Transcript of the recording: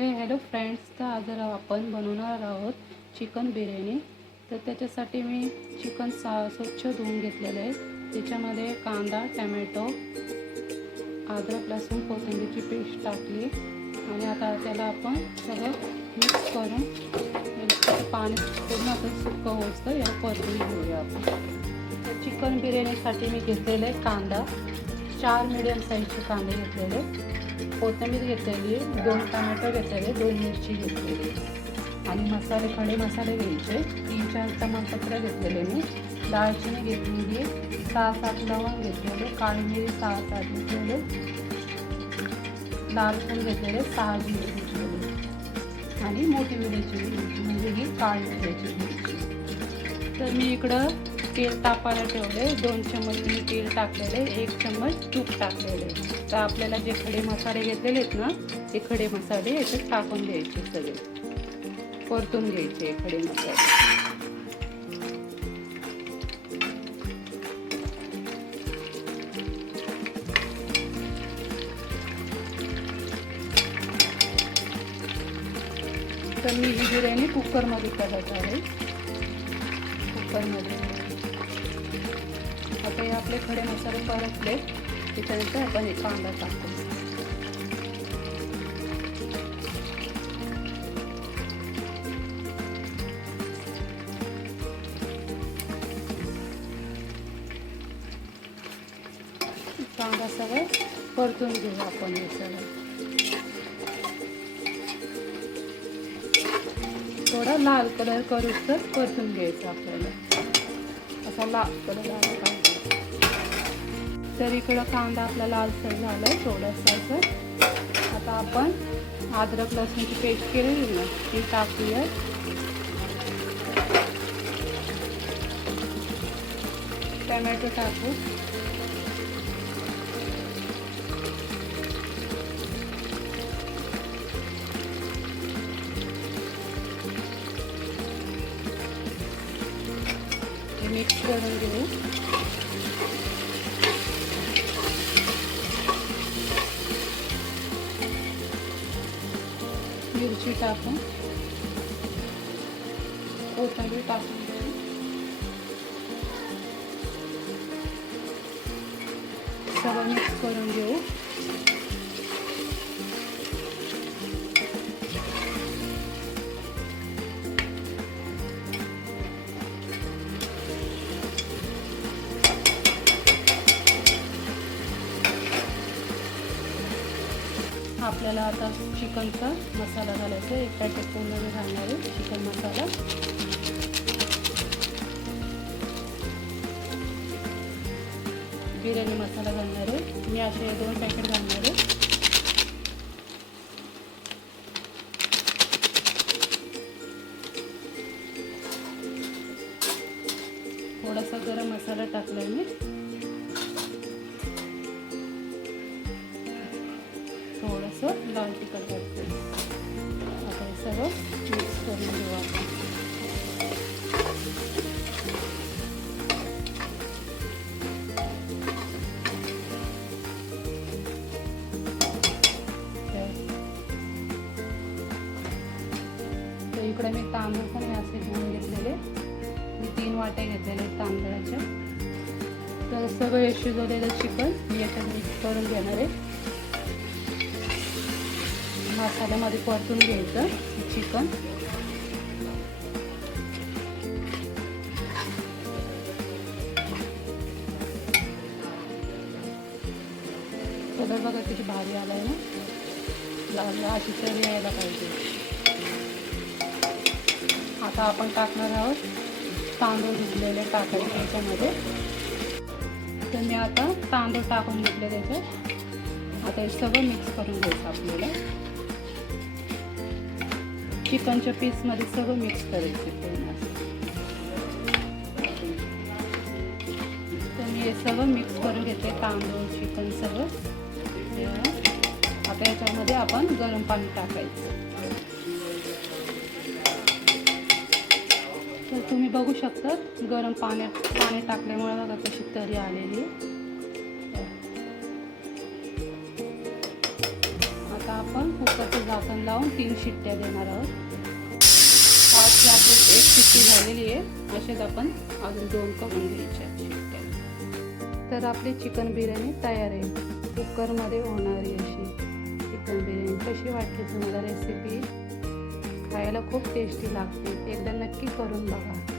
Hello friends, तर आज आपण बनवणार आहोत चिकन बिर्याणी. तर त्याच्यासाठी मी चिकन स्वच्छ धुवून घेतलेलं आहे. त्याच्यामध्ये कांदा, टमॅटो, अद्रक, लसूण, कोथिंबीरची पेस्ट टाकली आणि आता त्याला आपण सगळं मिक्स करून पाणी पूर्ण असं सुकं होतं या परतून घेऊया आपण. तर चिकन बिर्याणीसाठी मी घेतलेलं आहे कांदा, 4 मीडियम साईजचे कांदे घेतलेले, कोथिंबीर घेतलेली, 2 टमॅटो घेतलेले, 2 मिरची घेतलेली आणि मसाले, खडे मसाले घ्यायचे. 3-4 तमालपत्र घेतलेले मी, दालचिनी घेतलेली, 6-7 लवंग घेतलेले, काळी मिरी 6-7 घेतलेले, लाल फूल घेतलेले, 6 जिरे घेतलेले आणि मोठी मिरची म्हणजे ही काळी मिरची घ्यायची. तर मी इकडं तेल तापायला ठेवले, 2 चम्मच मी तेल टाकलेले, 1 चम्मच तूप टाकलेले. तर आपल्याला जे खडे मसाले घेतलेले आहेत ना, ते खडे मसाले याच्यात टाकून द्यायचे, सगळे परतून घ्यायचे खडे मसाले. तर मी ही बिर्याणी कुकरमध्ये करत आहे. कुकरमध्ये आता हे आपले खडे मसाले परतले, त्याच्यानंतर आपण एक कांदा टाकतो. कांदा सगळं परतून घेऊ आपण. हे सगळं थोडा लाल कलर करूच तर परतून घ्यायचं आपल्याला, असा लाल कलर आला पाहिजे. तर इकडं कांदा आपला लालसर झाला आहे थोडासा असं. आता आपण अद्रक लसूणची पेस्ट केलेली ना, ती टाकूया. टमॅटो टाकू, मिक्स करून घेऊ. मिरची टाकून, कोथिंबीर टाकून घेऊ. सगळं मिक्स करून घेऊ. आपल्याला आता चिकनचा मसाला घालायचा आहे. 1 पॅकेट पूर्ण मी घालणार आहे चिकन मसाला. बिर्याणी मसाला घालणार आहे मी, असे 2 पॅकेट घालणार आहे. थोडासा गरम मसाला टाकला मी, थोडंसं लाल तिखट टाकते. आता हे सगळं मिक्स करून घेऊ आपण. तर इकडे मी तांदूळ पण असे धुवून घेतलेले, मी 3 वाटे घेतलेले तांदळाच्या. तर सगळं हे शिजवलेलं चिकन मी याच्यात मिक्स करून घेणार आहे. मसाल्यामध्ये परतून घ्यायचं चिकन. कलर बघा किती भारी आला आहे ना, लाल अशी तरी यायला पाहिजे. आता आपण टाकणार आहोत तांदूळ भिजलेले टाकायचे त्याच्यामध्ये. तर मी आता तांदूळ टाकून घेतले त्याच्यात. आता हे सगळं मिक्स करून घ्यायचं आपल्याला. चिकनच्या पीसमध्ये सगळं मिक्स करायचे पूर्ण. तर मी हे सगळं मिक्स करून घेतले, तांदूळ, चिकन सगळं. आता याच्यामध्ये आपण गरम पाणी टाकायचं. तर तुम्ही बघू शकता गरम पाणी टाकल्यामुळे बघा कशी तरी आलेली आहे. आता आपण कुकर कुकरचं झाकण लावून 3 शिट्ट्या देणार आहोत. अशी आपली 1 शिट्टी झालेली आहे. असेच आपण अजून 2 करून घ्यायच्या शिट्ट्या. तर आपली चिकन बिर्याणी तयार आहे. कुकरमध्ये होणारी अशी चिकन बिर्याणी. कशी वाटली तुम्हाला रेसिपी? खायला खूप टेस्टी लागते. एकदा नक्की करून बघा.